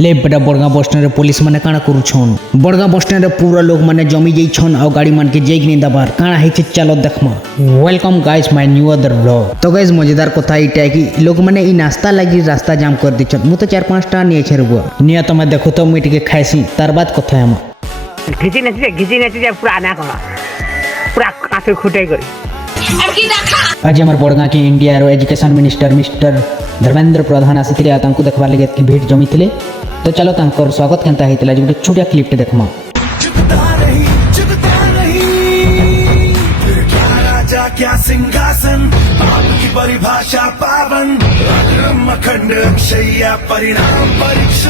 ले बेटा Badaga bus stand police माने काना करूछन बड़गा बस स्टैंड पूरा लोग माने जमी जाइछन और गाड़ी मान के जेक नहीं दबार काना है चलो देखमा। Welcome guys my new other vlog. तो गाइस मजेदार कथा इटा कि लोग माने ई नाश्ता लगी रास्ता जाम कर दिछन मु तो 4-5 टा निये छरबो निया तो मैं देखो तो मिट के खाइसी तार बाद कथा हम घिची नेची पूरा आना करा पूरा कासे खुटे करी आज हमार बड़गा के इंडिया रो education minister mister Dharmendra Pradhan आसीथिले आ तांको देखबा लगे कि भीड़ जमीथिले। तो चलो तांकर स्वागत केनता हेतिला जे गोटे छोटिया क्लिप टे देखमा। क्या सिंहासन आपकी परिभाषा पावन अखंड शैया परिणाम परीक्षा